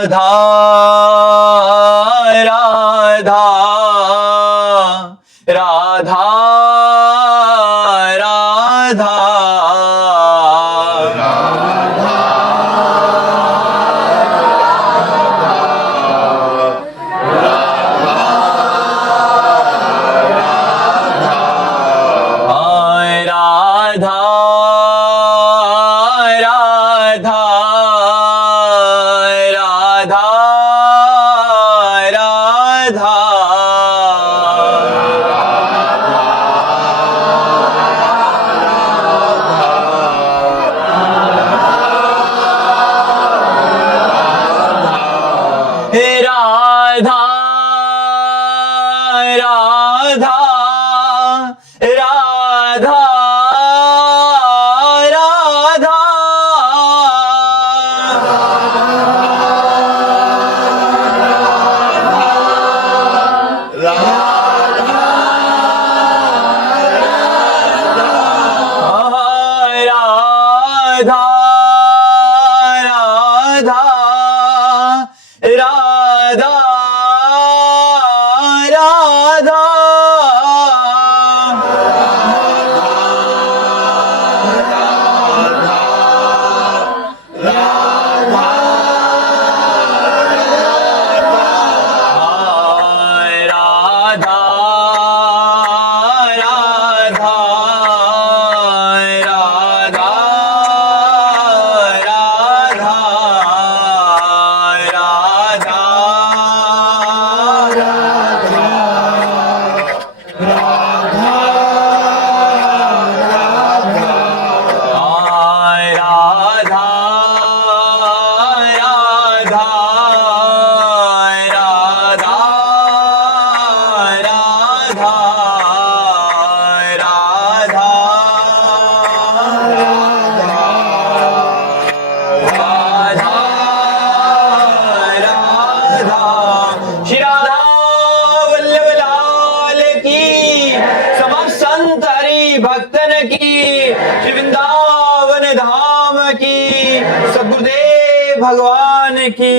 राधा राधा राधा राधा राधा राधा राधा राधा हे राधा राधा राधा राधा राधा राधा राधा राधा राधा राधा राधा राधा राधा राधा राधा राधा राधा राधा श्री राधा वल्लभ लाल की, समस्त संत हरि भक्तन की, श्री वृंदावन धाम की, सद्गुरुदेव भगवान की।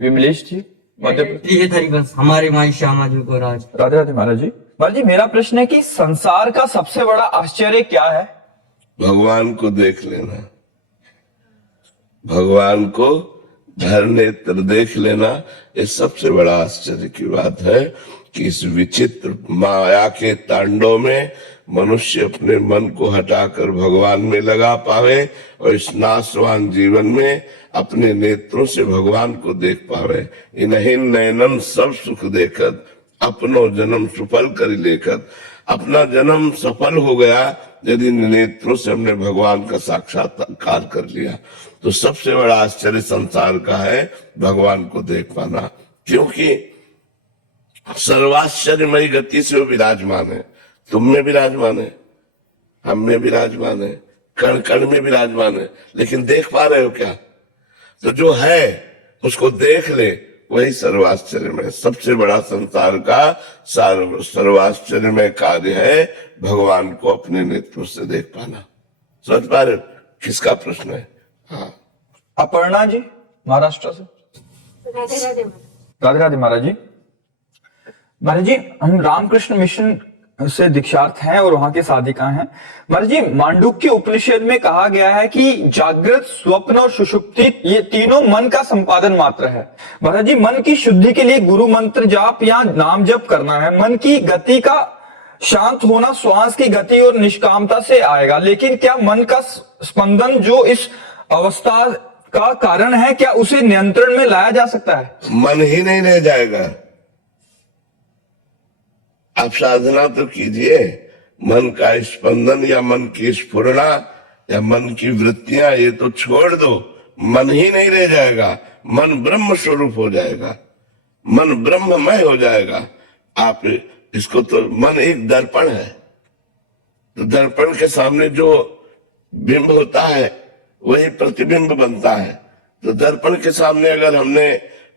विमलेश जी मध्य प्रदेश। हमारे माई श्यामा जी को राज। राधे राधे महाराज जी। महाराज जी मेरा प्रश्न है कि संसार का सबसे बड़ा आश्चर्य क्या है? भगवान को देख लेना, भगवान को धर नेत्र देख लेना, ये सबसे बड़ा आश्चर्य की बात है कि इस विचित्र माया के तांडव में मनुष्य अपने मन को हटाकर भगवान में लगा पावे और इस नाशवान जीवन में अपने नेत्रों से भगवान को देख पावे। इन्हीं नयनन सब सुख देखत अपनो जन्म सफल कर लेकर। अपना जन्म सफल हो गया यदि नेत्रों से हमने भगवान का साक्षात्कार कर लिया। तो सबसे बड़ा आश्चर्य संसार का है भगवान को देख पाना, क्योंकि सर्वाश्चर्यमयी गति से वो विराजमान है। तुम में विराजमान है, हम में विराजमान है, कण कण में विराजमान है, लेकिन देख पा रहे हो क्या? तो जो है उसको देख ले, वही सर्वाश्चर्यमय। सबसे बड़ा संसार का सर्वाश्चर्यमय कार्य है भगवान को अपने नेत्रों से देख पाना। समझ पा रहे हो किसका प्रश्न है? हाँ, अपर्णा जी महाराष्ट्र से। राधे राधे राधे राधे महाराज जी। महाराज जी हम रामकृष्ण मिशन से दीक्षार्थ हैं और वहां के साधिका हैं। महाराज जी मांडुक्य उपनिषद में कहा गया है कि जागृत, स्वप्न और सुषुप्ति ये तीनों मन का संपादन मात्र है। महाराज जी मन की शुद्धि के लिए गुरु मंत्र जाप या नाम जप करना है। मन की गति का शांत होना श्वास की गति और निष्कामता से आएगा, लेकिन क्या मन का स्पंदन जो इस अवस्था का कारण है, क्या उसे नियंत्रण में लाया जा सकता है? मन ही नहीं रह जाएगा। आप साधना तो कीजिए, मन का स्पंदन या मन की स्फुरना या मन की वृत्तियां ये तो छोड़ दो, मन ही नहीं रह जाएगा। मन ब्रह्म स्वरूप हो जाएगा, मन ब्रह्ममय हो जाएगा। आप इसको तो मन एक दर्पण है, तो दर्पण के सामने जो बिंब होता है वही प्रतिबिंब बनता है। तो दर्पण के सामने अगर हमने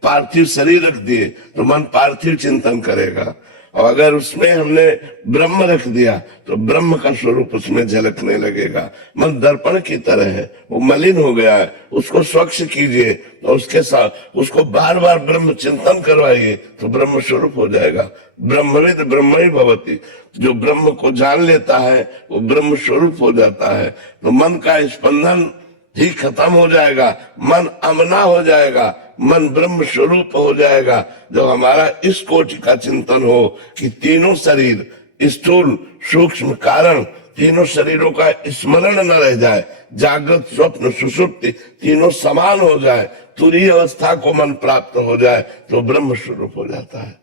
पार्थिव शरीर रख दिए तो मन पार्थिव चिंतन करेगा, और अगर उसमें हमने ब्रह्म रख दिया तो ब्रह्म का स्वरूप उसमें झलकने लगेगा। मन दर्पण की तरह है, वो मलिन हो गया है, उसको स्वच्छ कीजिए और उसके साथ उसको बार बार ब्रह्म चिंतन करवाइए तो ब्रह्म स्वरूप हो जाएगा। ब्रह्मविद ब्रह्म ही भवति, जो ब्रह्म को जान लेता है वो ब्रह्म स्वरूप हो जाता है। तो मन का स्पंदन ही खत्म हो जाएगा, मन अमना हो जाएगा, मन ब्रह्म स्वरूप हो जाएगा। जब हमारा इस कोटि का चिंतन हो कि तीनों शरीर, स्थूल सूक्ष्म कारण, तीनों शरीरों का स्मरण न रह जाए, जागृत स्वप्न सुषुप्ति तीनों समान हो जाए, तुरीय अवस्था को मन प्राप्त हो जाए तो ब्रह्म स्वरूप हो जाता है।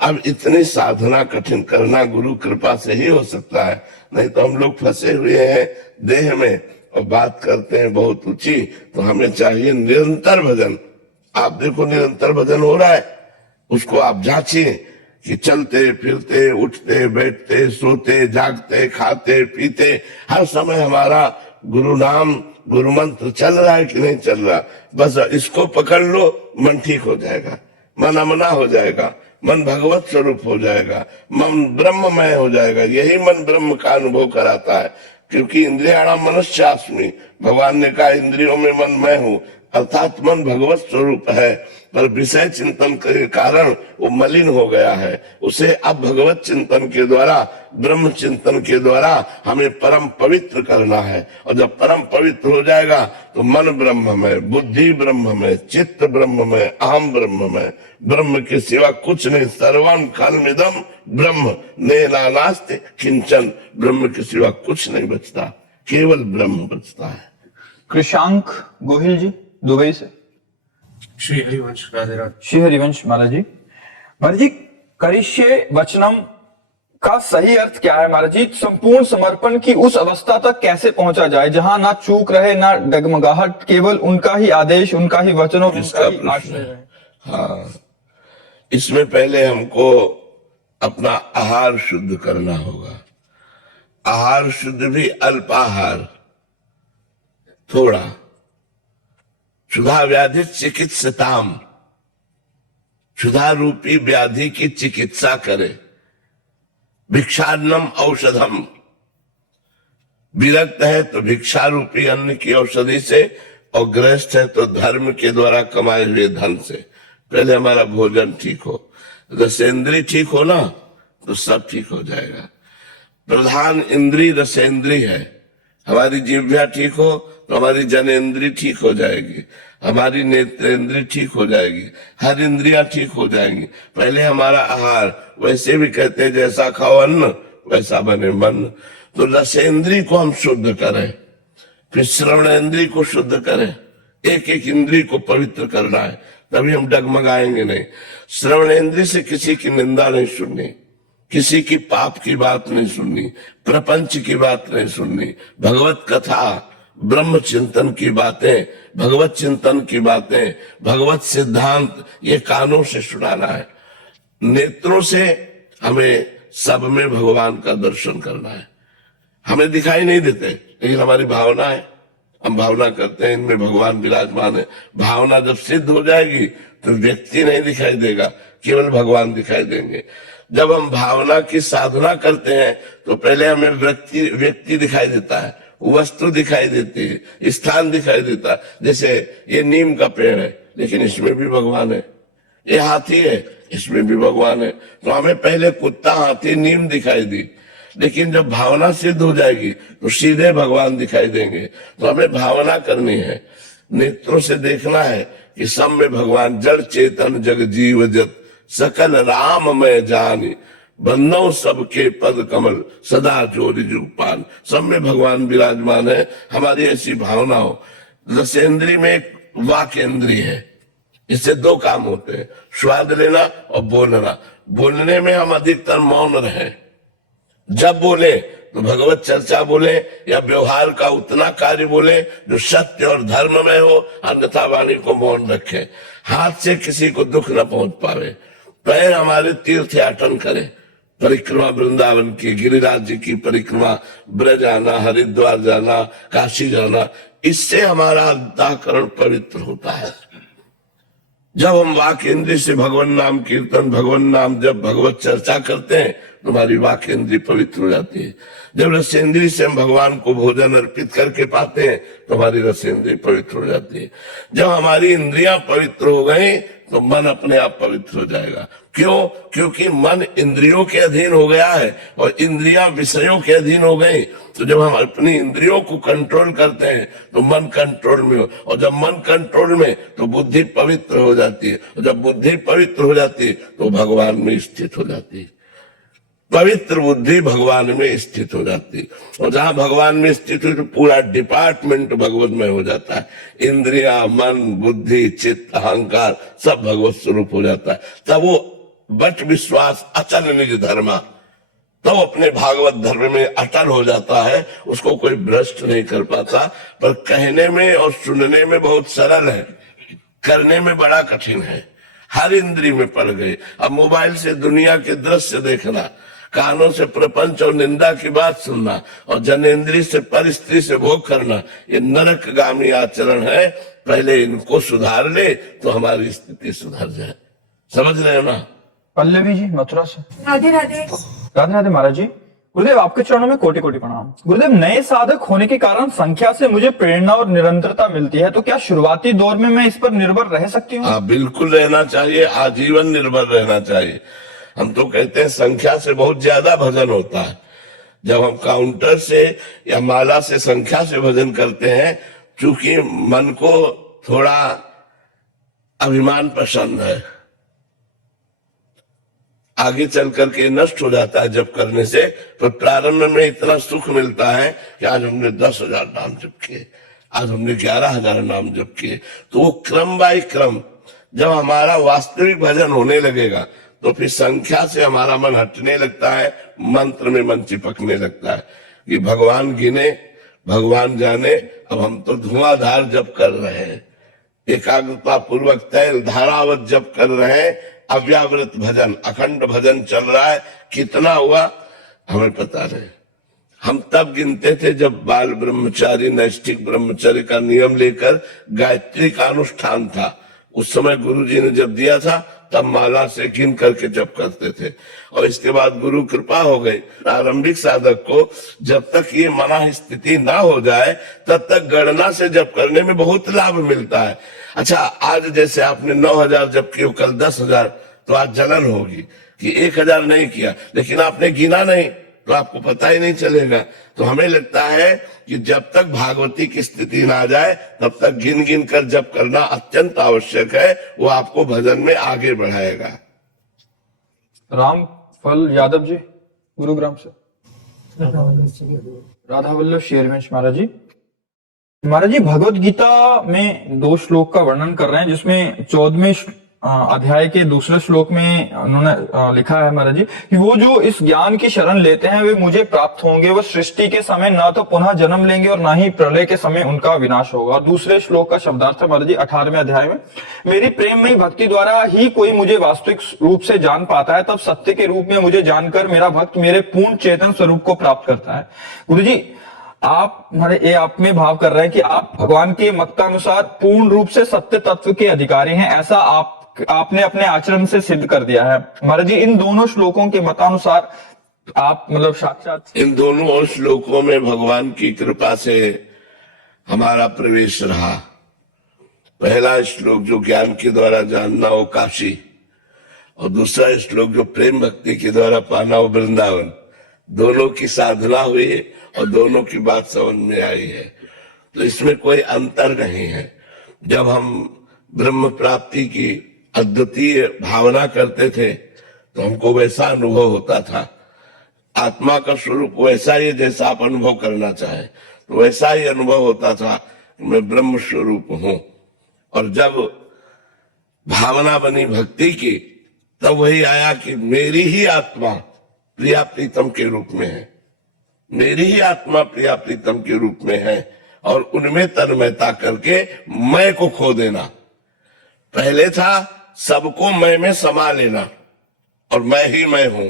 अब इतनी साधना कठिन करना गुरु कृपा से ही हो सकता है, नहीं तो हम लोग फंसे हुए हैं देह में और बात करते हैं बहुत ऊंची। तो हमें चाहिए निरंतर भजन। आप देखो निरंतर भजन हो रहा है, उसको आप जांचिए कि चलते फिरते उठते बैठते सोते जागते खाते पीते हर समय हमारा गुरु नाम गुरु मंत्र चल रहा है कि नहीं चल रहा। बस इसको पकड़ लो, मन ठीक हो जाएगा, मन अमना हो जाएगा, मन भगवत स्वरूप हो जाएगा, मन ब्रह्ममय हो जाएगा। यही मन ब्रह्म का अनुभव कराता है, क्योंकि इंद्रियाणाम मनश्चास्मि, भगवान ने कहा इंद्रियों में मन मैं हूं, अर्थात मन भगवत स्वरूप है, पर विषय चिंतन के कारण वो मलिन हो गया है। उसे अब भगवत चिंतन के द्वारा, ब्रह्म चिंतन के द्वारा हमें परम पवित्र करना है। और जब परम पवित्र हो जाएगा तो मन ब्रह्म में, बुद्धि ब्रह्म में, चित्त ब्रह्म में, अहम ब्रह्म में, ब्रह्म के सिवा कुछ नहीं। सर्वं खल्मिदं ब्रह्म नेना नास्ति किंचन, ब्रह्म के सिवा कुछ नहीं बचता, केवल ब्रह्म बचता है। कृषांक गोहिल जी दुबई से। श्री हरिवंश राधे राधे। श्री हरिवंश महाराज जी। महाराज जी, करिष्ये वचनम का सही अर्थ क्या है महाराज जी? संपूर्ण समर्पण की उस अवस्था तक कैसे पहुंचा जाए जहां ना चूक रहे ना डगमगाहट, केवल उनका ही आदेश, उनका ही वचन और उनका ही आश्रय रहे। हाँ, इसमें पहले हमको अपना आहार शुद्ध करना होगा। आहार शुद्ध भी अल्पाहार, थोड़ा। क्षुधा व्याधि चिकित्सताम, क्षुधा रूपी व्याधि की चिकित्सा करे। भिक्षान्नम औषधम, विरक्त है तो भिक्षा रूपी अन्न की औषधि से, और गृहस्थ है तो धर्म के द्वारा कमाए हुए धन से। पहले हमारा भोजन ठीक हो, रसेंद्री ठीक हो ना तो सब ठीक हो जाएगा। प्रधान इंद्री रसेंद्री है, हमारी जिह्वा ठीक हो तो हमारी जनेंद्री ठीक हो जाएगी, हमारी नेत्रेंद्री ठीक हो जाएगी, हर इंद्रियां ठीक हो जाएंगी। पहले हमारा आहार, वैसे भी कहते हैं जैसा खाओ अन्न वैसा बने मन। तो रसेंद्री को हम शुद्ध करें, फिर श्रवणेंद्री को शुद्ध करें, एक एक इंद्री को पवित्र करना है, तभी हम डगमगाएंगे नहीं। श्रवणेंद्री से किसी की निंदा नहीं सुननी, किसी की पाप की बात नहीं सुननी, प्रपंच की बात नहीं सुननी, भगवत कथा ब्रह्म चिंतन की बातें, भगवत चिंतन की बातें, भगवत सिद्धांत ये कानों से सुनाना है। नेत्रों से हमें सब में भगवान का दर्शन करना है। हमें दिखाई नहीं देते लेकिन हमारी भावना है, हम भावना करते हैं इनमें भगवान विराजमान है। भावना जब सिद्ध हो जाएगी तो व्यक्ति नहीं दिखाई देगा, केवल भगवान दिखाई देंगे। जब हम भावना की साधना करते हैं तो पहले हमें व्यक्ति दिखाई देता है, वस्तु दिखाई देती है, स्थान दिखाई देता है। जैसे ये नीम का पेड़ है लेकिन इसमें भी भगवान है, ये हाथी है इसमें भी भगवान है। तो हमें पहले कुत्ता हाथी नीम दिखाई दी, लेकिन जब भावना सिद्ध हो जाएगी तो सीधे भगवान दिखाई देंगे। तो हमें भावना करनी है, नेत्रों से देखना है कि सब में भगवान, जड़ चेतन जग जीव जत सकल राम में जानी, बंदो सबके पद कमल सदा जोरि जुगपान। सब में भगवान विराजमान है, हमारी ऐसी भावना हो। रसेंद्री में एक वाक इंद्री है, इससे दो काम होते हैं, स्वाद लेना और बोलना। बोलने में हम अधिकतर मौन रहे, जब बोले तो भगवत चर्चा बोले या व्यवहार का उतना कार्य बोले जो सत्य और धर्म में हो, अन्यथा वाणी को मौन रखे। हाथ से किसी को दुख न पहुंच पावे, पैर हमारे तीर्थ याटन करे, परिक्रमा वृंदावन की, गिरिराज जी की परिक्रमा, ब्रज आना, हरिद्वार जाना, काशी जाना, इससे हमारा अंतःकरण पवित्र होता है। जब हम वाक इंद्रिय से भगवान नाम कीर्तन, भगवान नाम जब भगवत चर्चा करते हैं तो हमारी वाक इंद्रिय पवित्र हो जाती है। जब रसेंद्रिय से हम भगवान को भोजन अर्पित करके पाते हैं तो हमारी रसेंद्रिय पवित्र हो जाती है। जब हमारी इंद्रियां पवित्र हो गई तो मन अपने आप पवित्र हो जाएगा। क्यों? क्योंकि मन इंद्रियों के अधीन हो गया है और इंद्रियां विषयों के अधीन हो गई। तो जब हम अपनी इंद्रियों को कंट्रोल करते हैं तो मन कंट्रोल में हो, और जब मन कंट्रोल में तो बुद्धि पवित्र हो जाती है, और जब बुद्धि पवित्र हो जाती है तो भगवान में स्थित हो जाती है। पवित्र बुद्धि भगवान में स्थित हो जाती है, और जहां भगवान में स्थित हुई तो पूरा डिपार्टमेंट भगवत में हो जाता है। इंद्रिया, मन, बुद्धि, चित्त, अहंकार सब भगवत स्वरूप हो जाता है। तब वो बट विश्वास अचल निज धर्मा, तो अपने भागवत धर्म में अटल हो जाता है। उसको कोई भ्रष्ट नहीं कर पाता। पर कहने में और सुनने में बहुत सरल है, करने में बड़ा कठिन है। हर इंद्री में पड़ गए। अब मोबाइल से दुनिया के दृश्य देखना, कानों से प्रपंच और निंदा की बात सुनना, और जनेन्द्रिय से पर स्त्री से भोग करना, ये नरकगामी आचरण है। पहले इनको सुधार ले तो हमारी स्थिति सुधर जाए। समझ रहे हो ना? पल्लवी जी मथुरा से। राधे राधे। राधे राधे महाराज जी। गुरुदेव आपके चरणों में कोटि कोटि प्रणाम। गुरुदेव, नए साधक होने के कारण संख्या से मुझे प्रेरणा और निरंतरता मिलती है, तो क्या शुरुआती दौर में मैं इस पर निर्भर रह सकती हूँ? हाँ, बिल्कुल रहना चाहिए। आजीवन निर्भर रहना चाहिए। हम तो कहते हैं संख्या से बहुत ज्यादा भजन होता है। जब हम काउंटर से या माला से संख्या से भजन करते हैं, चूंकि मन को थोड़ा अभिमान पसंद है, आगे चल करके नष्ट हो जाता है जब करने से। पर प्रारंभ में इतना सुख मिलता है कि आज हमने 10,000 नाम जप किए, आज हमने 11,000 नाम जप किए। तो वो क्रम बाय क्रम जब हमारा वास्तविक भजन होने लगेगा तो फिर संख्या से हमारा मन हटने लगता है, मंत्र में मन चिपकने लगता है कि भगवान गिने, भगवान जाने। अब हम तो धुआंधार जप कर रहे हैं, एकाग्रता पूर्वक तैल धारावत जप कर रहे हैं। अव्यावृत भजन, अखंड भजन चल रहा है। कितना हुआ हमें पता नहीं। हम तब गिनते थे जब बाल ब्रह्मचारी, नैष्ठिक ब्रह्मचर्य का नियम लेकर गायत्री का अनुष्ठान था। उस समय गुरुजी ने जब दिया था तब माला से गिन करके जप करते थे, और इसके बाद गुरु कृपा हो गई। प्रारंभिक साधक को जब तक ये मना स्थिति ना हो जाए तब तक गणना से जप करने में बहुत लाभ मिलता है। अच्छा, आज जैसे आपने 9,000 जप किए, कल 10,000, तो आज जलन होगी कि 1,000 नहीं किया, लेकिन आपने गिना नहीं तो आपको पता ही नहीं चलेगा। तो हमें लगता है कि जब तक भागवती की स्थिति ना आ जाए तब तक गिन गिन कर जप करना अत्यंत आवश्यक है। वो आपको भजन में आगे बढ़ाएगा। रामफल यादव जी गुरुग्राम से। राधा वल्लभ शेरवंश महाराज जी। महाराज जी, भगवत गीता में 2 श्लोक का वर्णन कर रहे हैं, जिसमें 14वें अध्याय के दूसरे श्लोक में उन्होंने लिखा है महाराज जी कि वो जो इस ज्ञान की शरण लेते हैं वे मुझे प्राप्त होंगे। वो सृष्टि के समय ना तो पुनः जन्म लेंगे और ना ही प्रलय के समय उनका विनाश होगा। और दूसरे श्लोक का शब्दार्थ है महाराज जी 18वें अध्याय में, मेरी प्रेममयी भक्ति द्वारा ही कोई मुझे वास्तविक रूप से जान पाता है, तब सत्य के रूप में मुझे जानकर मेरा भक्त मेरे पूर्ण चेतन स्वरूप को प्राप्त करता है। गुरु जी, आप आप में भाव कर रहे हैं कि आप भगवान के मतानुसार पूर्ण रूप से सत्य तत्व के अधिकारी हैं, ऐसा आपने अपने आचरण से सिद्ध कर दिया है। महाराज जी, इन दोनों श्लोकों के मतानुसार आप साक्षात इन दोनों श्लोकों में भगवान की कृपा से हमारा प्रवेश रहा। पहला श्लोक जो ज्ञान के द्वारा जानना वो काशी, और दूसरा श्लोक जो प्रेम भक्ति के द्वारा पाना वो वृंदावन। दोनों की साधना हुई और दोनों की बात समझ में आई है, तो इसमें कोई अंतर नहीं है। जब हम ब्रह्म प्राप्ति की अद्वितीय भावना करते थे तो हमको वैसा अनुभव होता था। आत्मा का स्वरूप वैसा ही, जैसा आप अनुभव करना चाहे तो वैसा ही अनुभव होता था कि मैं ब्रह्म स्वरूप हूं। और जब भावना बनी भक्ति की तब वही आया कि मेरी ही आत्मा प्रिया प्रीतम के रूप में है, मेरी ही आत्मा प्रिया प्रीतम के रूप में है, और उनमें तन्मयता करके मैं को खो देना। पहले था सबको मैं में समा लेना और मैं ही मैं हूं।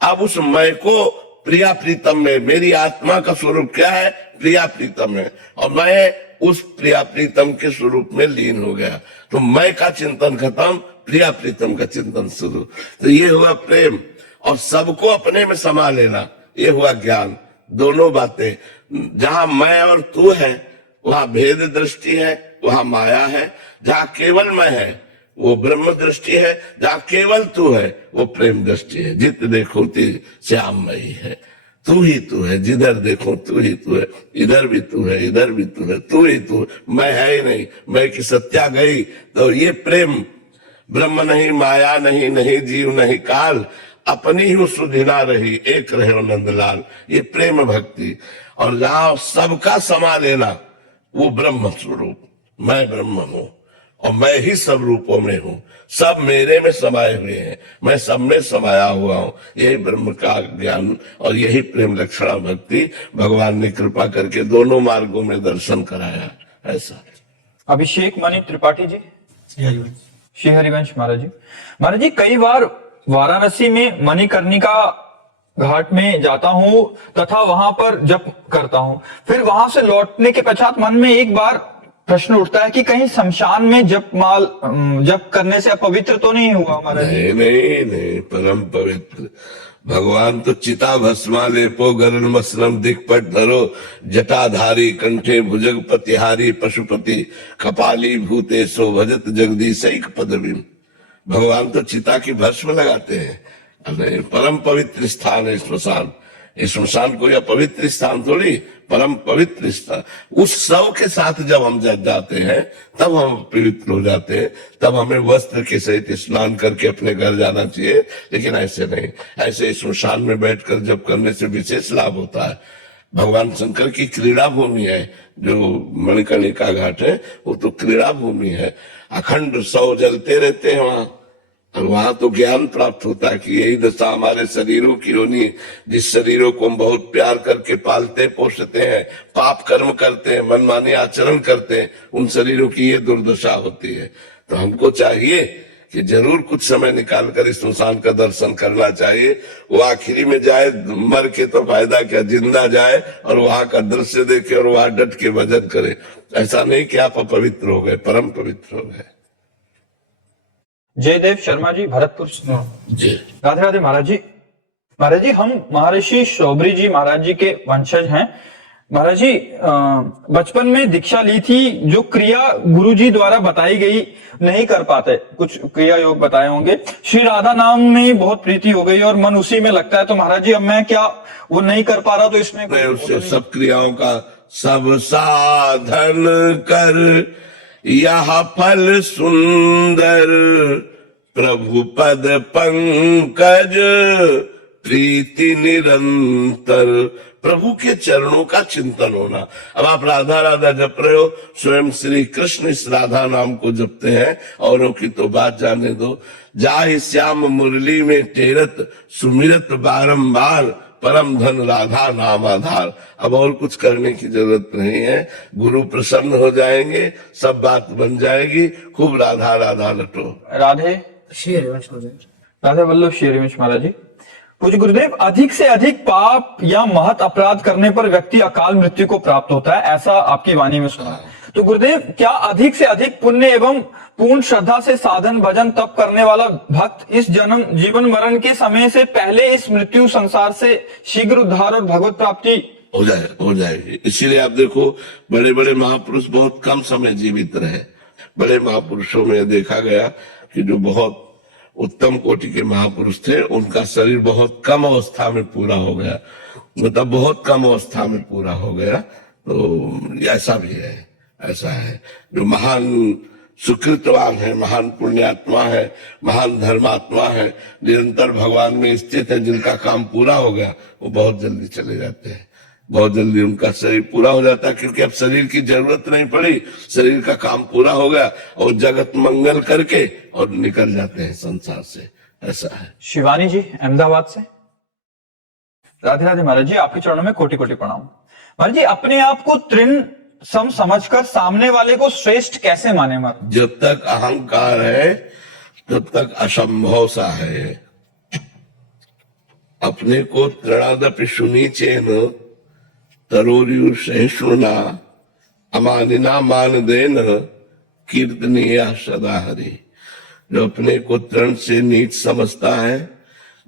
अब उस मैं को प्रिया प्रीतम में, मेरी आत्मा का स्वरूप क्या है? प्रिया प्रीतम है, और मैं उस प्रिया प्रीतम के स्वरूप में लीन हो गया। तो मैं का चिंतन खत्म, प्रिया प्रीतम का चिंतन शुरू। तो ये हुआ प्रेम, और सबको अपने में समा लेना, ये हुआ ज्ञान। दोनों बातें, जहां मैं और तू है वहां भेद दृष्टि है, वहां माया है। जहां केवल मैं है वो ब्रह्म दृष्टि है, जहां केवल तू है वो प्रेम दृष्टि है। जित देखो श्याममयी है, तू ही तू है, जिधर देखो तू ही तू है, इधर भी तू है, इधर भी तू है, तू ही तू, मैं है ही नहीं, मैं की सत्या गई। तो ये प्रेम, ब्रह्म नहीं, माया नहीं, नहीं जीव नहीं काल, अपनी ही सुधिना रही, एक रहे नंदलाल, ये प्रेम भक्ति। और जहां सबका समा लेना वो ब्रह्म स्वरूप, मैं ब्रह्म हूं और मैं ही सब रूपों में हूं, सब मेरे में समाये हुए हैं, मैं सब में समाया हुआ हूं। यही ब्रह्म का ज्ञान और यही प्रेम लक्षणा भक्ति भगवान ने कृपा करके दोनों मार्गों में दर्शन कराया। ऐसा अभिषेक मणि त्रिपाठी जी, श्री हरिवंश महाराज जी। महाराज जी, कई बार वाराणसी में मणिकर्णिका घाट में जाता हूँ तथा वहां पर जप करता हूँ, फिर वहां से लौटने के पश्चात मन में एक बार प्रश्न उठता है कि कहीं शमशान में जप करने से अपवित्र तो नहीं हुआ महाराज जी? नहीं नहीं नहीं, परम पवित्र। भगवान तो चिता भस्मा लेपो गरुण मसलम दिक्पट धरो, जटाधारी कंठे भुजग पतिहारी पशुपति, कपाली भूते सो भजत जगदीशैक पदवीम। भगवान तो चिता की भस्म लगाते हैं। अरे परम पवित्र स्थान है श्मशान। श्मशान कोई अपवित्र स्थान थोड़ी, परम पवित्र स्थान। उस शव के साथ जब हम जाते हैं तब हम पवित्र हो जाते हैं, तब हमें वस्त्र के सहित स्नान करके अपने घर जाना चाहिए। लेकिन ऐसे नहीं, ऐसे श्मशान में बैठकर जब करने से विशेष लाभ होता है। भगवान शंकर की क्रीड़ा भूमि है जो मणिकर्णिका घाट है, वो तो क्रीड़ा भूमि है। अखंड शव जलते रहते हैं वहां, और वहां तो ज्ञान प्राप्त होता है कि यही दशा हमारे शरीरों की होनी है। जिस शरीरों को हम बहुत प्यार करके पालते पोषते हैं, पाप कर्म करते हैं, मनमानी आचरण करते हैं, उन शरीरों की ये दुर्दशा होती है। तो हमको चाहिए कि जरूर कुछ समय निकालकर इस श्मशान का दर्शन करना चाहिए। वो आखिरी में जाए मर के तो फायदा क्या, जिंदा जाए और वहां का दृश्य देखे और वहां डट के भजन करे। ऐसा नहीं कि आप अपवित्र हो गए, परम पवित्र हो गए। जयदेव शर्मा जी, भरतपुर से। जी राधे राधे महाराज जी। महाराज जी, हम महर्षि शौबरी जी महाराज जी के वंशज हैं। महाराज जी, बचपन में दीक्षा ली थी, जो क्रिया गुरु जी द्वारा बताई गई नहीं कर पाते, कुछ क्रिया योग बताए होंगे। श्री राधा नाम में बहुत प्रीति हो गई और मन उसी में लगता है। तो महाराज जी, अब मैं क्या वो नहीं कर पा रहा, तो इसमें उससे सब क्रियाओं का सब साधन कर, यह फल सुंदर प्रभु पद पंकज, प्रीति निरंतर। प्रभु के चरणों का चिंतन होना। अब आप राधा राधा जप रहे हो, स्वयं श्री कृष्ण इस राधा नाम को जपते हैं, औरों की तो बात जाने दो। जाहि श्याम मुरली में टेरत, सुमिरत बारंबार, परम धन राधा नाम आधार। अब और कुछ करने की जरूरत नहीं है, गुरु प्रसन्न हो जाएंगे, सब बात बन जाएगी। खूब राधा राधा लटो। राधे श्री हरिवंश महाराज। राधा वल्लभ श्री हरिवंश महाराज जी। पूज्य गुरुदेव, अधिक से अधिक पाप या महत अपराध करने पर व्यक्ति अकाल मृत्यु को प्राप्त होता है, ऐसा आपकी वाणी में सुना। तो गुरुदेव, क्या अधिक से अधिक पुण्य एवं पूर्ण श्रद्धा से साधन भजन तप करने वाला भक्त इस जन्म जीवन मरण के समय से पहले इस मृत्यु संसार से शीघ्र उद्धार और भगवत प्राप्ति हो जाएगी? इसीलिए आप देखो, बड़े बड़े महापुरुष बहुत कम समय जीवित रहे। बड़े महापुरुषों में देखा गया कि जो बहुत उत्तम कोटि के महापुरुष थे, उनका शरीर बहुत कम अवस्था में पूरा हो गया, मतलब बहुत कम अवस्था में पूरा हो गया। तो ऐसा भी है, ऐसा है। जो महान सुकृतवान है, महान पुण्यात्मा है, महान धर्मात्मा है, निरंतर भगवान में स्थित है, जिनका काम पूरा हो गया, वो बहुत जल्दी चले जाते हैं, बहुत जल्दी उनका शरीर पूरा हो जाता है। क्योंकि अब शरीर की जरूरत नहीं पड़ी, शरीर का काम पूरा हो गया और जगत मंगल करके और निकल जाते हैं संसार से। ऐसा है। शिवानी जी, अहमदाबाद से। राधे राधे महाराज जी, आपके चरणों में कोटि कोटि प्रणाम। महाराज जी, अपने आप को तृण सम समझकर सामने वाले को श्रेष्ठ कैसे माने महाराज? जब तक अहंकार है तब तक असंभव सा है। अपने को तृणादपि सुनीचेन तरोर्यु सहिष्णुना अमानिना मान देन कीर्तनीय सदा हरि। जो अपने को तृण से नीच समझता है,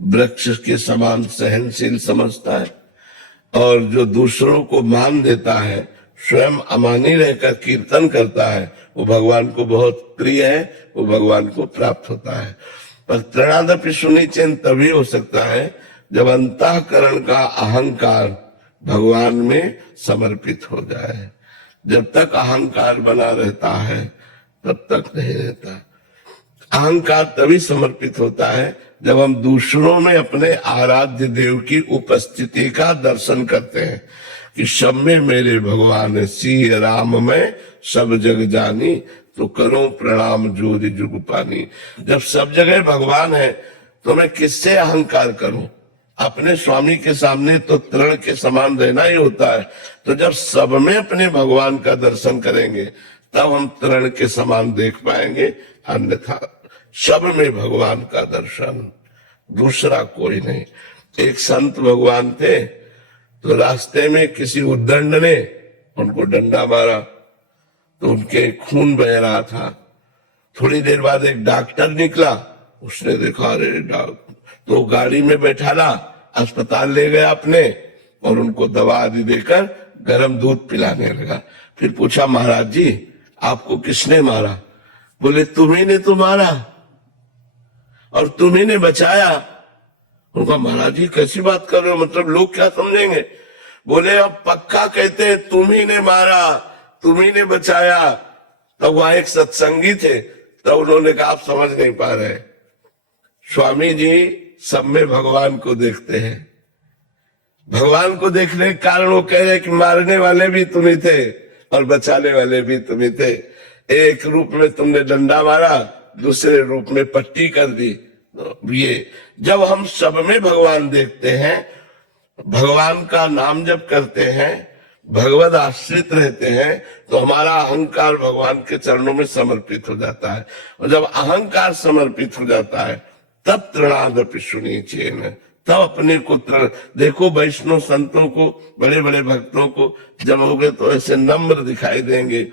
वृक्ष के समान सहनशील समझता है, और जो दूसरों को मान देता है, स्वयं अमानी रहकर कीर्तन करता है, वो भगवान को बहुत प्रिय है, वो भगवान को प्राप्त होता है। पर तृणादपि सुनिचेन तभी हो सकता है जब अंतःकरण का अहंकार भगवान में समर्पित हो जाए। जब तक अहंकार बना रहता है तब तक नहीं रहता। अहंकार तभी समर्पित होता है जब हम दूसरों में अपने आराध्य देव की उपस्थिति का दर्शन करते हैं कि सब में मेरे भगवान सिंह राम में सब जग जानी, तो करो प्रणाम जोरी जुग पानी। जब सब जगह भगवान है तो मैं किससे अहंकार करूं? अपने स्वामी के सामने तो तृण के समान रहना ही होता है। तो जब सब में अपने भगवान का दर्शन करेंगे तब हम तृण के समान देख पाएंगे, अन्यथा सब में भगवान का दर्शन, दूसरा कोई नहीं। एक संत भगवान थे, तो रास्ते में किसी उद्दंड ने उनको डंडा मारा तो उनके खून बह रहा था। थोड़ी देर बाद एक डॉक्टर निकला, उसने देखा अरे डॉक्टर, तो गाड़ी में बैठाला, अस्पताल ले गया अपने और उनको दवा आदि देकर गर्म दूध पिलाने लगा। फिर पूछा महाराज जी आपको किसने मारा? बोले तुम्ही ने तो मारा और तुम्ही ने बचाया। उनका महाराज जी कैसी बात कर रहे हो, मतलब लोग क्या समझेंगे? बोले अब पक्का कहते हैं तुम्ही ने मारा, तुम्ही ने बचाया। तब वहां एक सत्संगी थे, तब उन्होंने कहा आप समझ नहीं पा रहे, स्वामी जी सब में भगवान को देखते हैं। भगवान को देखने के कारण वो कह रहे कि मारने वाले भी तुम्ही थे और बचाने वाले भी तुम्ही थे। एक रूप में तुमने डंडा मारा, दूसरे रूप में पट्टी कर दी। ये जब हम सब में भगवान देखते हैं, भगवान का नाम जप करते हैं, भगवद आश्रित रहते हैं, तो हमारा अहंकार भगवान के चरणों में समर्पित हो जाता है। और जब अहंकार समर्पित हो जाता है तब तृणादपि सुनिचेन, तब अपने को देखो वैष्णव संतों को, बड़े बड़े भक्तों को जमोगे तो ऐसे नम्र दिखाई देंगे।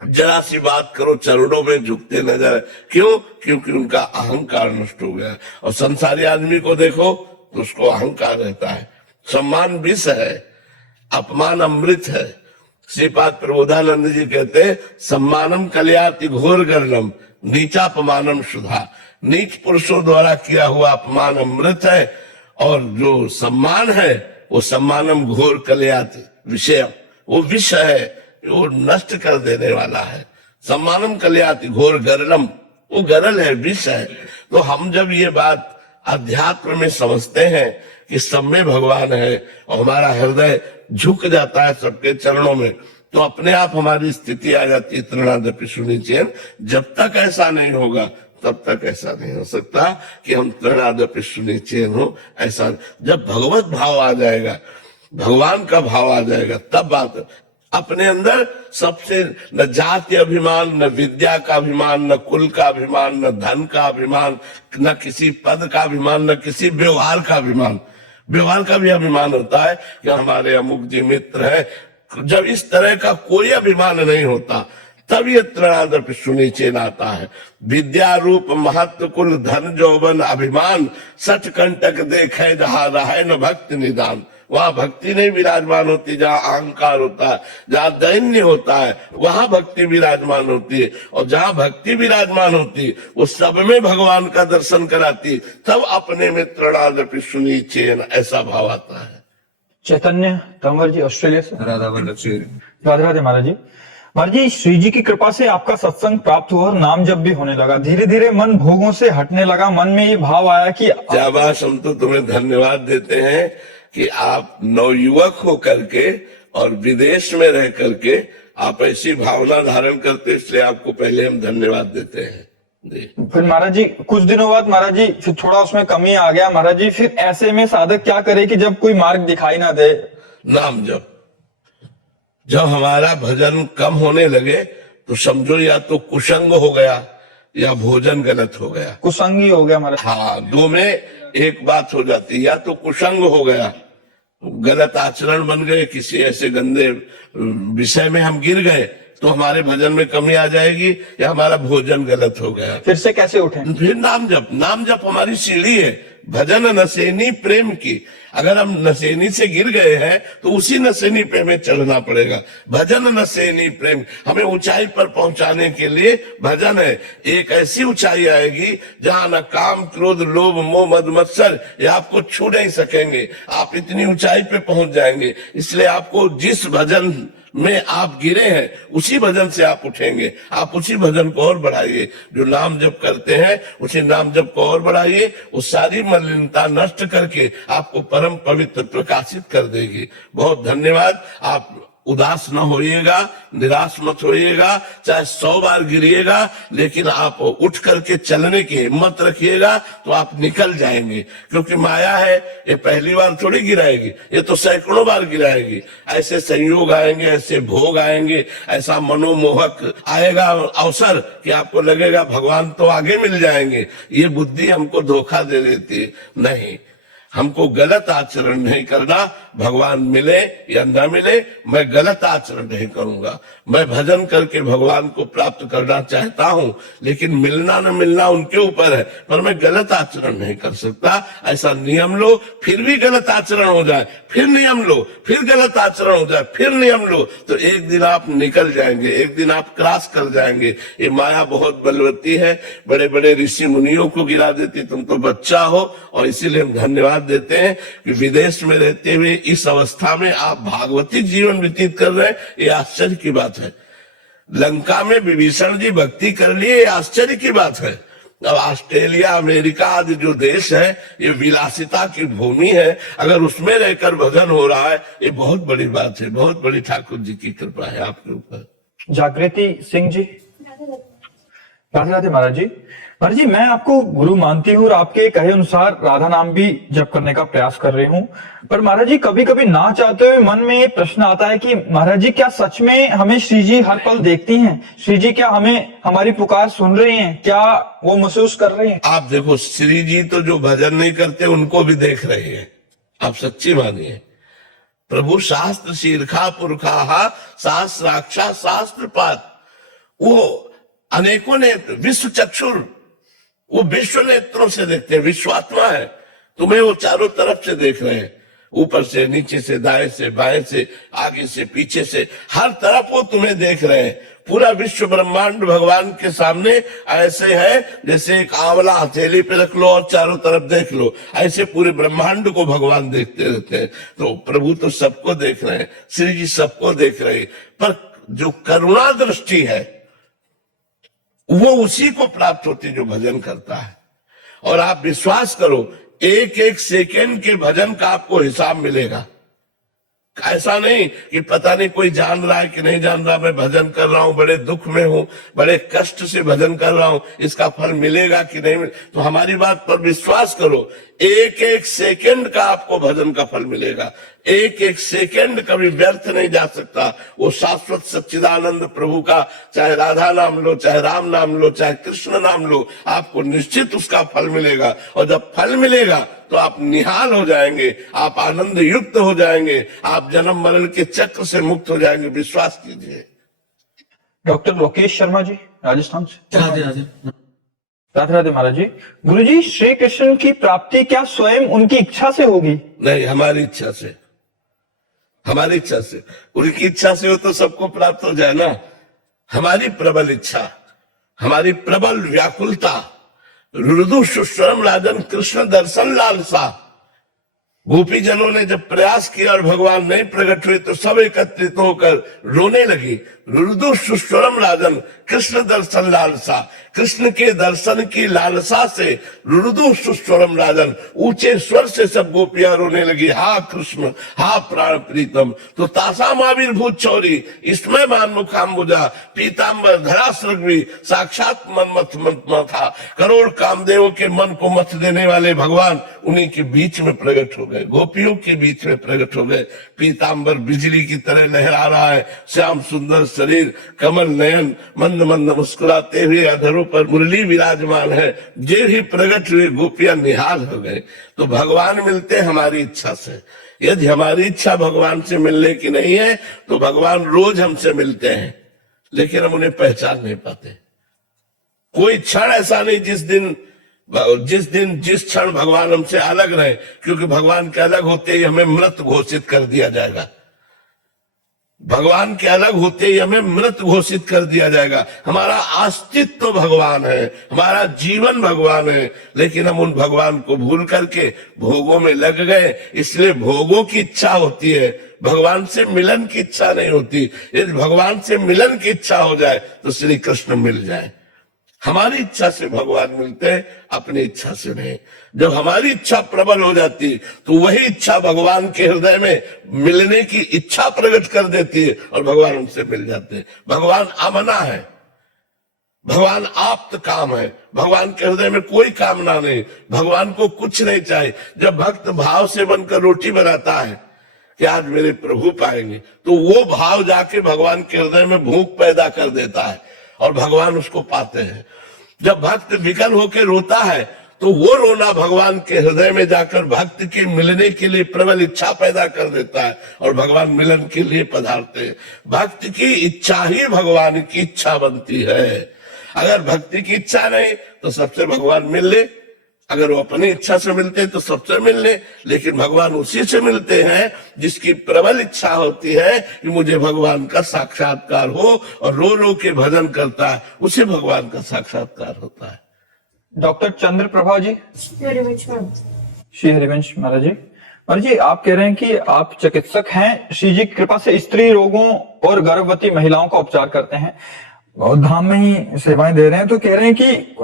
जरा सी बात करो चरणों में झुकते नजर। क्यों? क्योंकि उनका अहंकार नष्ट हो गया। और संसारी आदमी को देखो तो उसको अहंकार रहता है। सम्मान विष है, अपमान अमृत है। श्रीपाद प्रबोधानंद जी कहते हैं सम्मानम कल्याति घोर गर्णम, नीचापमानम सुधा। नीच पुरुषों द्वारा किया हुआ अपमान अमृत है, और जो सम्मान है वो सम्मानम घोर कल्याति विषय, वो विष है, वो नष्ट कर देने वाला है। सम्मानम कल्याति घोर गरलम, वो गरल है, विष है। तो हम जब ये बात अध्यात्म में समझते हैं कि सब में भगवान है और हमारा हृदय झुक जाता है सबके चरणों में, तो अपने आप हमारी स्थिति आ जाती है तृणादपि सुनिचेन। जब तक ऐसा नहीं होगा तब तक ऐसा नहीं हो सकता कि हम तृणादपि सुनिचेन हो। ऐसा जब भगवत भाव आ जाएगा, भगवान का भाव आ जाएगा, तब बात अपने अंदर सबसे न जाति अभिमान, न विद्या का अभिमान, न कुल का अभिमान, न धन का अभिमान, न किसी पद का अभिमान, न किसी व्यवहार का अभिमान। व्यवहार का भी अभिमान होता है कि हमारे अमुक जी मित्र है। जब इस तरह का कोई अभिमान नहीं होता तब ये तृणादपि सुनिचेन आता है। विद्या रूप महत्व कुल धन जौवन अभिमान, सठ कंटक देखे जहां रहे न भक्ति निदान। वहां भक्ति नहीं विराजमान होती, जहां अहंकार होता है, जहां दैन्य होता है, वहां भक्ति विराजमान होती है। और जहां भक्ति विराजमान होती है वो सब में भगवान का दर्शन कराती, तब अपने में तृणादपि सुनिचेन ऐसा भाव आता है। चैतन्य तंवर जी ऑस्ट्रेलिया से। राधा वल्लभ श्री राधे राधे महाराज जी। महाराज जी श्री जी की कृपा से आपका सत्संग प्राप्त हुआ और नाम जप भी होने लगा। धीरे धीरे मन भोगों से हटने लगा। मन में ये भाव आया कि शाबाश, हम तो तुम्हें धन्यवाद देते हैं कि आप नवयुवक हो करके और विदेश में रह करके आप ऐसी भावना धारण करते, इसलिए आपको पहले हम धन्यवाद देते हैं जी। फिर महाराज जी कुछ दिनों बाद महाराज जी फिर थोड़ा उसमें कमी आ गया। महाराज जी फिर ऐसे में साधक क्या करे कि जब कोई मार्ग दिखाई ना दे? नाम जप। जब हमारा भजन कम होने लगे तो समझो या तो कुसंग हो गया या भोजन गलत हो गया। कुसंगी हो गया महाराज। हाँ, दो में एक बात हो जाती, या तो कुसंग हो गया गलत आचरण बन गए, किसी ऐसे गंदे विषय में हम गिर गए तो हमारे भजन में कमी आ जाएगी या हमारा भोजन गलत हो गया। फिर से कैसे उठें? फिर नाम जप हमारी सीढ़ी है, भजन नशेनी प्रेम की। अगर हम नशेनी से गिर गए हैं तो उसी नशेनी प्रेम में चलना पड़ेगा। भजन नशेनी प्रेम हमें ऊंचाई पर पहुंचाने के लिए भजन है। एक ऐसी ऊंचाई आएगी जहां न काम क्रोध लोभ मोह मद मत्सर ये आपको छू नहीं सकेंगे। आप इतनी ऊंचाई पे पहुंच जाएंगे। इसलिए आपको जिस भजन में आप गिरे हैं उसी भजन से आप उठेंगे। आप उसी भजन को और बढ़ाइए। जो नाम जप करते हैं उसी नाम जप को और बढ़ाइए। वो सारी मलिनता नष्ट करके आपको परम पवित्र प्रकाशित कर देगी। बहुत धन्यवाद। आप उदास न होइएगा, निराश मत होइएगा। चाहे 100 बार गिरिएगा लेकिन आप उठ करके चलने की हिम्मत रखिएगा तो आप निकल जाएंगे। क्योंकि माया है, ये पहली बार थोड़ी गिराएगी, ये तो सैकड़ों बार गिराएगी। ऐसे संयोग आएंगे, ऐसे भोग आएंगे, ऐसा मनोमोहक आएगा अवसर कि आपको लगेगा भगवान तो आगे मिल जाएंगे। ये बुद्धि हमको धोखा दे देती है। नहीं, हमको गलत आचरण नहीं करना। भगवान मिले या न मिले, मैं गलत आचरण नहीं करूंगा। मैं भजन करके भगवान को प्राप्त करना चाहता हूं, लेकिन मिलना न मिलना उनके ऊपर है, पर मैं गलत आचरण नहीं कर सकता। ऐसा नियम लो, फिर भी गलत आचरण हो जाए, फिर नियम लो, फिर गलत आचरण हो जाए, फिर नियम लो, तो एक दिन आप निकल जाएंगे, एक दिन आप क्रॉस कर जाएंगे। ये माया बहुत बलवती है, बड़े बड़े ऋषि मुनियों को गिरा देती। तुम तो बच्चा हो, और इसीलिए हम धन्यवाद देते हैं कि विदेश में रहते हुए इस अवस्था में आप भागवती जीवन व्यतीत कर रहे हैं। ये आश्चर्य की बात है। लंका में विभीषण जी भक्ति कर लिए, ये आश्चर्य की बात है। अब ऑस्ट्रेलिया अमेरिका आदि जो देश है ये विलासिता की भूमि है, अगर उसमें रहकर भजन हो रहा है ये बहुत बड़ी बात है। बहुत बड़ी ठाकुर जी की कृपा है आपके ऊपर। जागृति सिंह जी। राधे राधे महाराज जी। महाराज जी, मैं आपको गुरु मानती हूँ और आपके कहे अनुसार राधा नाम भी जप करने का प्रयास कर रही हूँ, पर महाराज जी कभी कभी ना चाहते हुए मन में ये प्रश्न आता है कि महाराज जी क्या सच में हमें श्री जी हर पल देखती हैं? श्री जी क्या हमें हमारी पुकार सुन रही हैं? क्या वो महसूस कर रही हैं? आप देखो, श्री जी तो जो भजन नहीं करते उनको भी देख रहे हैं। आप सच्ची मानिए। प्रभु शास्त्र शीर्षा पुरखा शास्त्राक्षा शास्त्र पात, वो अनेकों ने विश्व चक्षुर, वो विश्व नेत्रों से देखते हैं। विश्वात्मा है, तुम्हें वो चारों तरफ से देख रहे हैं, ऊपर से नीचे से दाएं से बाएं से आगे से पीछे से, हर तरफ वो तुम्हें देख रहे हैं। पूरा विश्व ब्रह्मांड भगवान के सामने ऐसे है जैसे एक आंवला हथेली पे रख लो और चारों तरफ देख लो, ऐसे पूरे ब्रह्मांड को भगवान देखते रहते हैं। तो प्रभु तो सबको देख रहे हैं, श्री जी सबको देख रहे हैं, पर जो करुणा दृष्टि है वो उसी को प्राप्त होती जो भजन करता है। और आप विश्वास करो, एक एक सेकेंड के भजन का आपको हिसाब मिलेगा। ऐसा नहीं कि पता नहीं कोई जान रहा है कि नहीं जान रहा, मैं भजन कर रहा हूं, बड़े दुख में हूं, बड़े कष्ट से भजन कर रहा हूं, इसका फल मिलेगा कि नहीं। तो हमारी बात पर विश्वास करो, एक एक सेकंड का आपको भजन का फल मिलेगा। एक एक सेकंड कभी व्यर्थ नहीं जा सकता। वो शाश्वत सच्चिदानंद प्रभु का चाहे राधा नाम लो, चाहे राम नाम लो, चाहे कृष्ण नाम लो, आपको निश्चित उसका फल मिलेगा। और जब फल मिलेगा तो आप निहाल हो जाएंगे, आप आनंद युक्त हो जाएंगे, आप जन्म मरण के चक्र से मुक्त हो जाएंगे। विश्वास कीजिए। डॉक्टर लोकेश शर्मा जी, राजस्थान से। राधे राधे। राधे राधे महाराज जी। गुरु जी, श्री कृष्ण की प्राप्ति क्या स्वयं उनकी इच्छा से होगी? नहीं, हमारी इच्छा से, हमारी इच्छा से। उनकी इच्छा से हो तो सबको प्राप्त हो जाए ना। हमारी प्रबल इच्छा, हमारी प्रबल व्याकुलता, रुदु सुस्वरम राजन कृष्ण दर्शन लालसा। गोपी जनों ने जब प्रयास किया और भगवान नहीं प्रकट हुए तो सब एकत्रित होकर रोने लगी। रुदु सुस्वरम राजन कृष्ण दर्शन लालसा। कृष्ण के दर्शन की लालसा से रुदु सुस्वरम राजन, ऊंचे स्वर से सब गोपियां रोने लगी, हा कृष्ण, हा प्राण प्रीतम। तो तासाम आविर्भूत चौरी, इसमें मान मुखाम्बुजा, पीताम्बर धरासृग्वी, साक्षात मनमथ मंत्मा था। करोड़ कामदेवों के मन को मथ देने वाले भगवान उन्हीं के बीच में प्रकट हो गए, गोपियों के बीच में प्रकट हो गए। पीताम्बर बिजली की तरह लहरा रहा है, श्याम सुंदर शरीर, कमल नयन, मंद मंद मुस्कुराते हुए अधरों पर मुरली विराजमान है। जे ही प्रकट हुए गोपियां निहाल हो गए। तो भगवान मिलते हमारी इच्छा से। यदि हमारी इच्छा भगवान से मिलने की नहीं है तो भगवान रोज हमसे मिलते हैं, लेकिन हम उन्हें पहचान नहीं पाते। कोई क्षण ऐसा नहीं जिस क्षण भगवान हमसे अलग रहे, क्योंकि भगवान के अलग होते ही हमें मृत घोषित कर दिया जाएगा। भगवान के अलग होते ही हमें मृत घोषित कर दिया जाएगा। हमारा अस्तित्व भगवान है, हमारा जीवन भगवान है, लेकिन हम उन भगवान को भूल करके भोगों में लग गए, इसलिए भोगों की इच्छा होती है, भगवान से मिलन की इच्छा नहीं होती। यदि भगवान से मिलन की इच्छा हो जाए तो श्री कृष्ण मिल जाए। हमारी इच्छा से भगवान मिलते हैं, अपनी इच्छा से नहीं। जब हमारी इच्छा प्रबल हो जाती तो वही इच्छा भगवान के हृदय में मिलने की इच्छा प्रकट कर देती है और भगवान उनसे मिल जाते हैं। भगवान आमना है, भगवान आप्त काम है, भगवान के हृदय में कोई कामना नहीं, भगवान को कुछ नहीं चाहिए। जब भक्त भाव से बनकर रोटी बनाता है कि आज मेरे प्रभु पाएंगे, तो वो भाव जाके भगवान के हृदय में भूख पैदा कर देता है और भगवान उसको पाते हैं। जब भक्त विकल होकर रोता है तो वो रोना भगवान के हृदय में जाकर भक्त के मिलने के लिए प्रबल इच्छा पैदा कर देता है और भगवान मिलन के लिए पधारते हैं। भक्त की इच्छा ही भगवान की इच्छा बनती है। अगर भक्ति की इच्छा नहीं तो सबसे भगवान मिल ले, अगर वो अपनी इच्छा से मिलते हैं तो सबसे मिल ले, लेकिन भगवान उसी से मिलते हैं जिसकी प्रबल इच्छा होती है कि मुझे भगवान का साक्षात्कार हो, और रो रो के भजन करता है, उसे भगवान का साक्षात्कार होता है। डॉक्टर चंद्र प्रभा जी, हरिवंश श्री हरिवंश महाराज जी, महाराज जी आप कह रहे हैं कि आप चिकित्सक हैं, श्री जी की कृपा से स्त्री रोगों और गर्भवती महिलाओं का उपचार करते हैं और धाम में ही सेवाएं दे रहे हैं। तो कह रहे हैं कि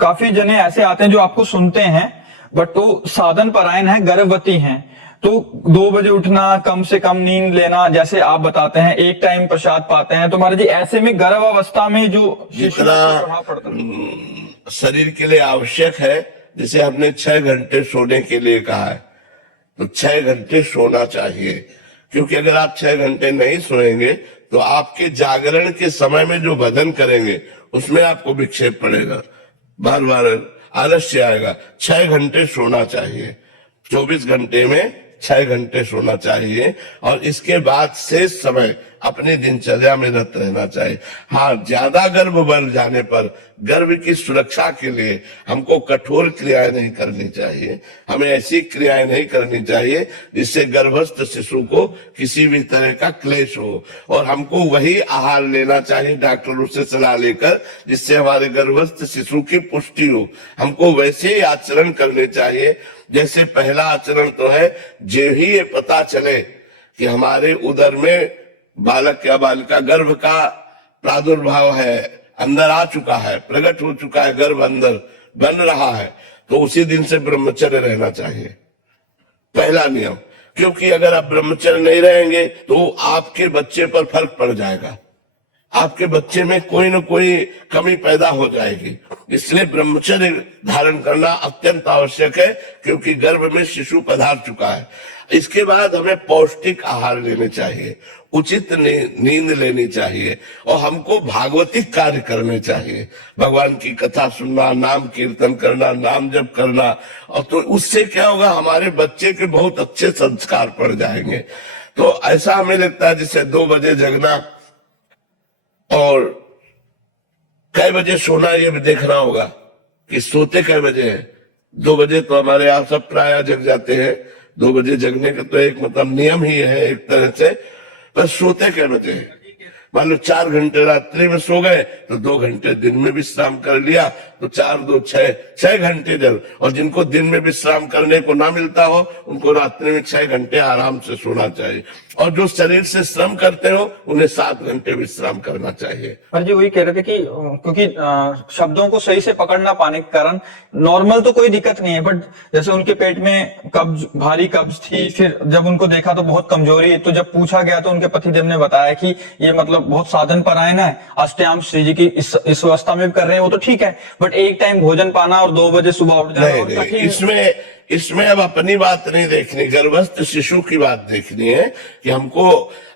काफी जने ऐसे आते हैं जो आपको सुनते हैं बट वो साधन परायण है, गर्भवती हैं, तो 2 बजे उठना, कम से कम नींद लेना, जैसे आप बताते हैं, एक टाइम प्रसाद पाते हैं, तो महाराज जी ऐसे में गर्भावस्था में जो जितना प्रभाव पड़ता है शरीर के लिए आवश्यक है, जैसे हमने 6 घंटे सोने के लिए कहा है, तो 6 घंटे सोना चाहिए, क्योंकि अगर आप 6 घंटे नहीं सोएंगे तो आपके जागरण के समय में जो भजन करेंगे उसमें आपको विक्षेप पड़ेगा, बार बार आलस्य आएगा। 6 घंटे सोना चाहिए, 24 घंटे में 6 घंटे सोना चाहिए, और इसके बाद शेष समय अपनी दिनचर्या में रत रहना चाहिए। हाँ, ज्यादा गर्भ बढ़ जाने पर गर्भ की सुरक्षा के लिए हमको कठोर क्रियाएं नहीं करनी चाहिए, हमें ऐसी क्रियाएं नहीं करनी चाहिए जिससे गर्भस्थ शिशु को किसी भी तरह का क्लेश हो, और हमको वही आहार लेना चाहिए डॉक्टरों से सलाह लेकर जिससे हमारे गर्भस्थ शिशु की पुष्टि हो। हमको वैसे ही आचरण करने चाहिए जैसे पहला आचरण तो है, जो ही ये पता चले कि हमारे उदर में बालक या बालिका गर्भ का प्रादुर्भाव है, अंदर आ चुका है, प्रकट हो चुका है, गर्भ अंदर बन रहा है, तो उसी दिन से ब्रह्मचर्य रहना चाहिए, पहला नियम। क्योंकि अगर आप ब्रह्मचर्य नहीं रहेंगे तो आपके बच्चे पर फर्क पड़ जाएगा, आपके बच्चे में कोई न कोई कमी पैदा हो जाएगी। इसलिए ब्रह्मचर्य धारण करना अत्यंत आवश्यक है, क्योंकि गर्भ में शिशु पधार चुका है। इसके बाद हमें पौष्टिक आहार लेने चाहिए, उचित नींद लेनी चाहिए, और हमको भागवतिक कार्य करने चाहिए, भगवान की कथा सुनना, नाम कीर्तन करना, नाम जप करना, और तो उससे क्या होगा, हमारे बच्चे के बहुत अच्छे संस्कार पड़ जाएंगे। तो ऐसा हमें लगता है जैसे 2 बजे जगना और कै बजे सोना, ये भी देखना होगा कि सोते कै बजे हैं। 2 बजे तो हमारे यहाँ सब प्राय जग जाते हैं, 2 बजे जगने का तो एक मतलब नियम ही है एक तरह से, पर सोते कै बजे हैं। मान लो 4 घंटे रात्रि में सो गए तो 2 घंटे दिन में विश्राम कर लिया, तो 4 2 6 घंटे जल, और जिनको दिन में विश्राम करने को ना मिलता हो उनको रात्रि में 6 घंटे आराम से सोना चाहिए, और जो शरीर से श्रम करते हो उन्हें 7 घंटे विश्राम करना चाहिए। पर जी वही कह रहे थे कि क्योंकि शब्दों को सही से पकड़ ना पाने के कारण नॉर्मल तो कोई दिक्कत नहीं है, बट जैसे उनके पेट में कब्ज, भारी कब्ज थी, फिर जब उनको देखा तो बहुत कमजोरी, तो जब पूछा गया तो उनके पतिदेव ने बताया कि ये मतलब बहुत साधन परायण है, अष्टयाम श्री जी की इस अवस्था में भी कर रहे हैं, वो तो ठीक है, बट एक टाइम भोजन पाना और 2 बजे सुबह उठ जाना, इसमें अब अपनी बात नहीं देखनी, गर्भस्थ शिशु की बात देखनी है कि हमको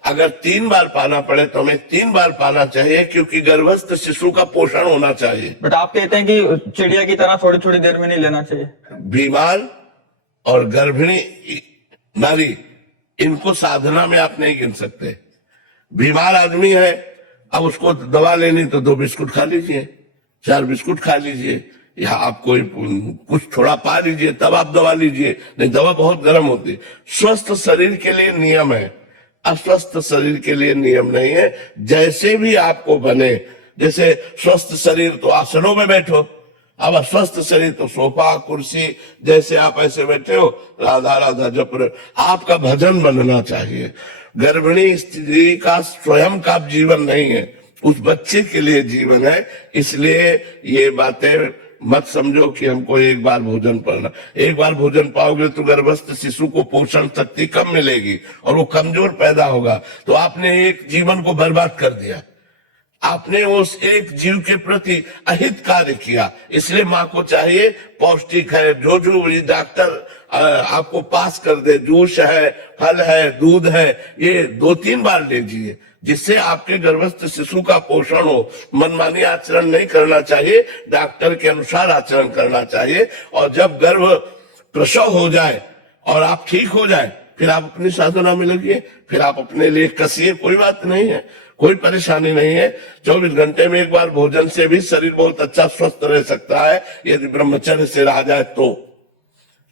अगर 3 बार पाना पड़े तो हमें 3 बार पाना चाहिए, क्योंकि गर्भस्थ शिशु का पोषण होना चाहिए। बट आप कहते हैं कि चिड़िया की तरह थोड़ी थोड़ी देर में नहीं लेना चाहिए। बीमार और गर्भिणी नारी इनको साधना में आप नहीं गिन सकते। बीमार आदमी है, अब उसको दवा लेनी तो 2 बिस्कुट खा लीजिए, 4 बिस्कुट खा लीजिए, या आप कोई कुछ थोड़ा पा लीजिए, तब आप दवा लीजिए। नहीं, दवा बहुत गर्म होती है। स्वस्थ शरीर के लिए नियम है, अस्वस्थ शरीर के लिए नियम नहीं है। जैसे भी आपको बने, जैसे स्वस्थ शरीर तो आसनों में बैठो, अब अस्वस्थ शरीर तो सोफा कुर्सी, जैसे आप ऐसे बैठे हो, राधा राधा जप रहे हो। आपका भजन बनना चाहिए। गर्भिणी स्त्री का स्वयं का जीवन नहीं है, उस बच्चे के लिए जीवन है। इसलिए ये बातें मत समझो कि हमको एक बार भोजन पाना। एक बार भोजन पाओगे तो गर्भस्थ शिशु को पोषण शक्ति कम मिलेगी और वो कमजोर पैदा होगा। तो आपने एक जीवन को बर्बाद कर दिया, आपने उस एक जीव के प्रति अहित कार्य किया। इसलिए माँ को चाहिए पौष्टिक है, जो भी डॉक्टर आपको पास कर दे, जूस है, फल है, दूध है, ये 2-3 बार लीजिए, जिससे आपके गर्भस्थ शिशु का पोषण हो। मनमानी आचरण नहीं करना चाहिए, डॉक्टर के अनुसार आचरण करना चाहिए। और जब गर्भ प्रसव हो जाए और आप ठीक हो जाए, फिर आप अपनी साधना में लगिए, फिर आप अपने लिए कसिए, कोई बात नहीं है, कोई परेशानी नहीं है। 24 घंटे में एक बार भोजन से भी शरीर बहुत अच्छा स्वस्थ रह सकता है, यदि ब्रह्मचर्य से रहा जाए तो।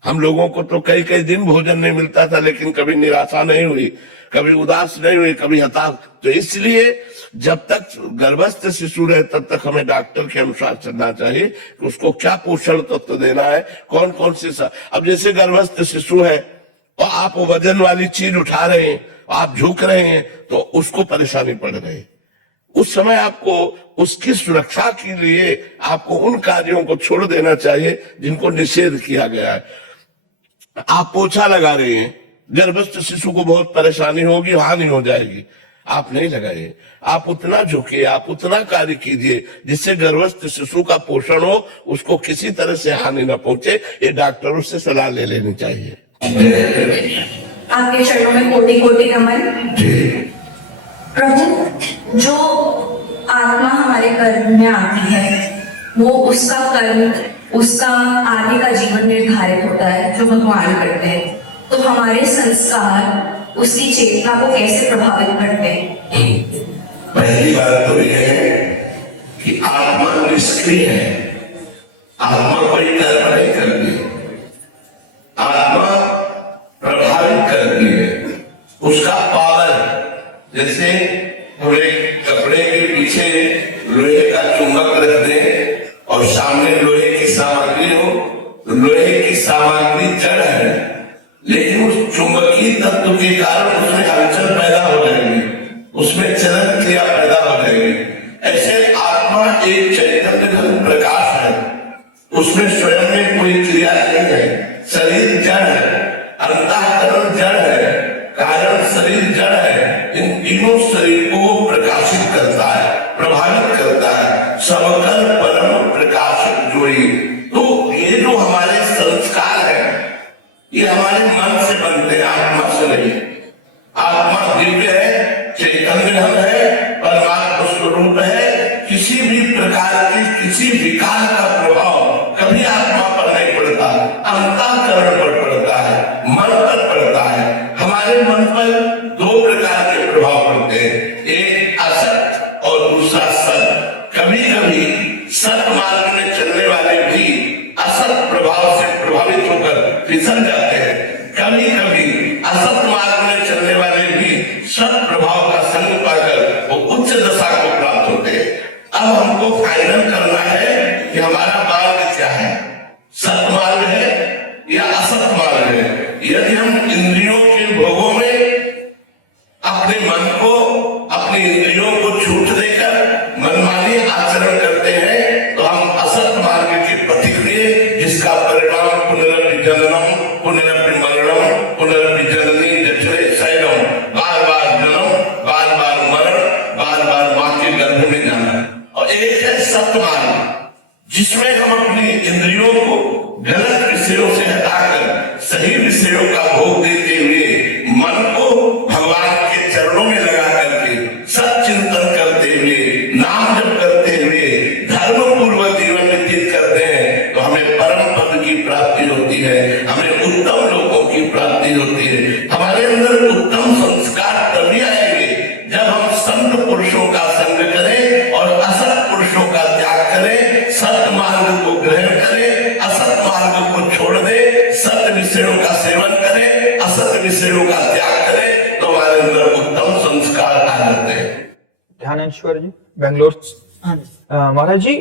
हम लोगों को तो कई कई दिन भोजन नहीं मिलता था, लेकिन कभी निराशा नहीं हुई, कभी उदास नहीं हुई, कभी हताश। तो इसलिए जब तक गर्भस्थ शिशु रहे तब तक हमें डॉक्टर के अनुसार चलना चाहिए कि उसको क्या पोषण तत्व देना है, कौन कौन सी। अब जैसे गर्भस्थ शिशु है और आप वजन वाली चीज उठा रहे हैं, आप झुक रहे हैं, तो उसको परेशानी पड़ रही है। उस समय आपको उसकी सुरक्षा के लिए आपको उन कार्यों को छोड़ देना चाहिए जिनको निषेध किया गया है। आप पोछा लगा रहे हैं, गर्भस्थ शिशु को बहुत परेशानी होगी, हानि हो जाएगी, आप नहीं लगाइए। आप उतना झुकिए, आप उतना कार्य कीजिए जिससे गर्भस्थ शिशु का पोषण हो, उसको किसी तरह से हानि न पहुंचे। ये डॉक्टरों से सलाह ले लेनी चाहिए। आपके चरणों में कोटि कोटि नमन। प्रभु, जो आत्मा हमारे कर्म में आती है, वो उसका कर्म, उसका आगे का जीवन निर्धारित होता है जो भगवान करते हैं। तो हमारे संस्कार उसकी चेतना को कैसे प्रभावित करते हैं? पहली बात तो यह है कि आत्मा निष्क्रिय है, आत्मा कोई कर्म नहीं करती, आत्मा प्रभावित करती है। उसका पावर, जैसे हम एक कपड़े के पीछे लोहे का चुंबक रख दें और सामने लोहे की सामग्री हो, तो लोहे की सामग्री जड़ है, लेकिन उस चुंबकीय तत्व के कारण उसमें हलचल पैदा हो जाएगी, उसमें चलन क्रिया पैदा हो जाएगी। ऐसे आत्मा एक चैतन्य घन प्रकाश है, उसमें स्वयं में कोई क्रिया नहीं है। शरीर जड़ है, अंतःकरण जड़ है, कारण शरीर जड़ है। इन तीनों शरीर को प्रकाशित करता है, प्रभावित करता है। सबकर परम प्रकाश जोई। तो ये जो हमारे संस्कार है, ये हमारे मन से बनते हैं, आत्मा से नहीं। आत्मा दिव्य है, चैतन्य धन है, परमात्मा स्वरूप है। किसी भी प्रकार की किसी विकार का प्रभाव कभी आत्मा पर नहीं पड़ता, अंतःकरण पर पड़ता है, मन पर पड़ता है। हमारे मन पर 2 प्रकार के प्रभाव पड़ते हैं, एक असत और दूसरा सत। कभी कभी सत मार्ग में चलने वाले भी असत प्रभाव से प्रभावित होकर फिसल जाते हैं, कभी कभी असत मार्ग में चलने वाले भी सत प्रभाव का संग पाकर वो उच्च दशा को प्राप्त होते हैं। अब हमको फाइनल करना है कि हमारा मार्ग क्या है, सत मार्ग है या असत मार्ग है। यदि हम इंद्रियों के भोगों में अपने मन को, अपनी इंद्रियों को छूट देकर मनमानी आचरण करते हैं, तो हम असत मार्ग के पथिक हुए, जिसका परिणाम पुनरपि जननम, पुनरपि मरणम, पुनरपि जननी जठरे शयनम, बार बार जन्म, बार बार मरण, बार बार मां के गर्भ में जाना। और एक है सत मार्ग, जिसमें हम अपनी इंद्रियों को गलत विषयों से हटाकर सही विषयों का भोग देते हुए मन को भगवान के चरणों में लगा करके सच्चिंतन करते हुए, नाम जप करते हुए धर्म पूर्वक जीवन व्यतीत करते हैं, तो हमें परम पद की प्राप्ति होती है, हमें उत्तम लोगों की प्राप्ति होती है। हमारे अंदर मार्ग को ग्रहण करे, असत मार्ग को छोड़ दे, सत्य विषयों का सेवन करे, असत विषयों का त्याग करे, तो हमारे अंदर उत्तम संस्कार आ जाते हैं। ध्यानेश्वर जी बेंगलोर। महाराज जी,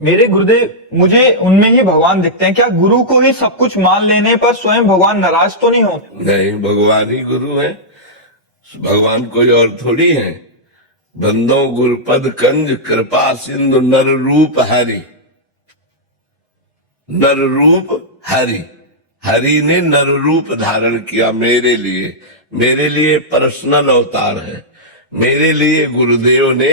मेरे गुरुदेव मुझे उनमें ही भगवान दिखते हैं, क्या गुरु को ही सब कुछ मान लेने पर स्वयं भगवान नाराज तो नहीं होते? नहीं, भगवान ही गुरु है, भगवान कोई और थोड़ी है। बंदो गुरुपद कंज कृपा सिंधु नर रूप हरि, नर रूप हरि, हरि ने नर रूप धारण किया मेरे लिए पर्सनल अवतार है। मेरे लिए गुरुदेव ने